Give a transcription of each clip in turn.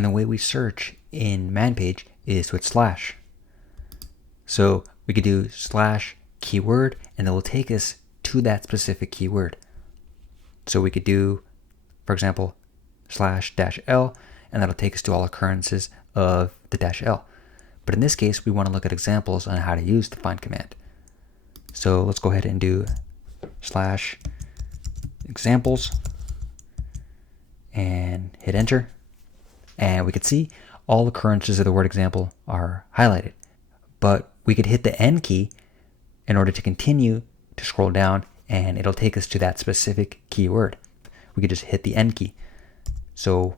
And the way we search in Manpage is with slash. So we could do slash keyword, and it will take us to that specific keyword. So we could do, for example, slash -l, and that'll take us to all occurrences of the -l. But in this case, we want to look at examples on how to use the find command. So let's go ahead and do slash examples and hit enter. And we could see all occurrences of the word example are highlighted. But we could hit the N key in order to continue to scroll down, and it'll take us to that specific keyword. We could just hit the N key. So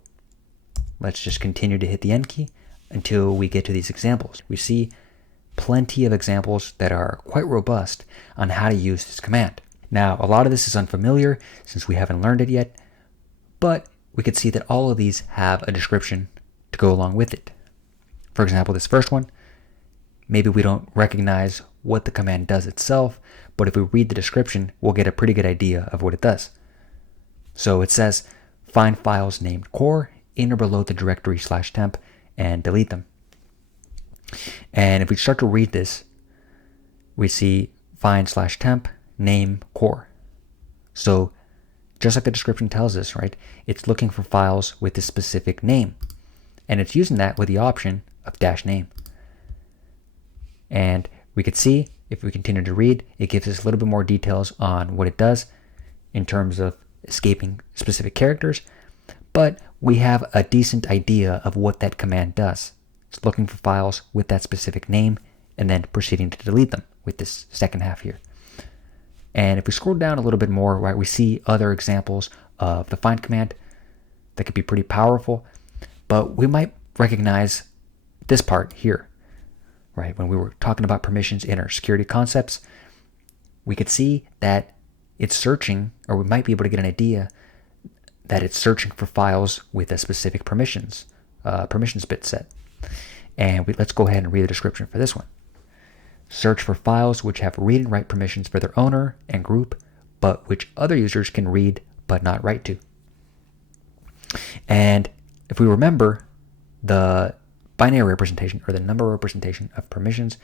let's just continue to hit the N key until we get to these examples. We see plenty of examples that are quite robust on how to use this command. Now, a lot of this is unfamiliar since we haven't learned it yet, but we could see that all of these have a description to go along with it. For example, this first one, maybe we don't recognize what the command does itself, but if we read the description, we'll get a pretty good idea of what it does. So it says, find files named core in or below the directory /temp and delete them. And if we start to read this, we see find /temp name core. So just like the description tells us, right? It's looking for files with a specific name, and it's using that with the option of -name. And we could see, if we continue to read, it gives us a little bit more details on what it does in terms of escaping specific characters, but we have a decent idea of what that command does. It's looking for files with that specific name and then proceeding to delete them with this second half here. And if we scroll down a little bit more, right, we see other examples of the find command that could be pretty powerful, but we might recognize this part here, right? When we were talking about permissions in our security concepts, we could see that it's searching, or we might be able to get an idea that it's searching for files with a specific permissions bit set. And let's go ahead and read the description for this one. Search for files which have read and write permissions for their owner and group, but which other users can read but not write to. And if we remember, the binary representation, or the number representation of permissions,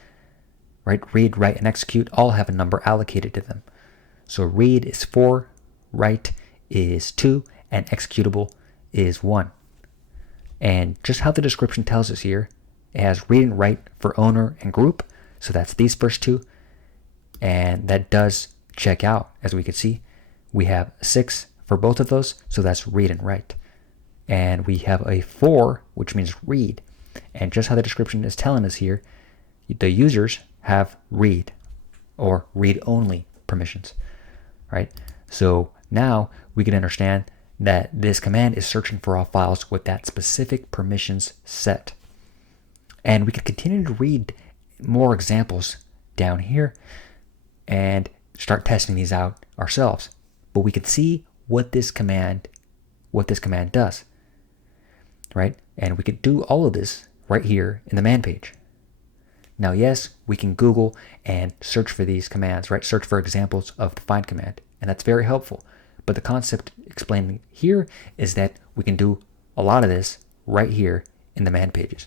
right? Read, write, and execute all have a number allocated to them. So read is 4, write is 2, and executable is 1. And just how the description tells us here, it has read and write for owner and group. So that's these first two. And that does check out, as we can see. We have 6 for both of those, so that's read and write. And we have a 4, which means read. And just how the description is telling us here, the users have read or read-only permissions, right? So now we can understand that this command is searching for all files with that specific permissions set. And we can continue to read more examples down here and start testing these out ourselves. But we can see what this command does, right? And we could do all of this right here in the man page. Now, yes, we can Google and search for these commands, right? Search for examples of the find command, and that's very helpful. But the concept explained here is that we can do a lot of this right here in the man pages.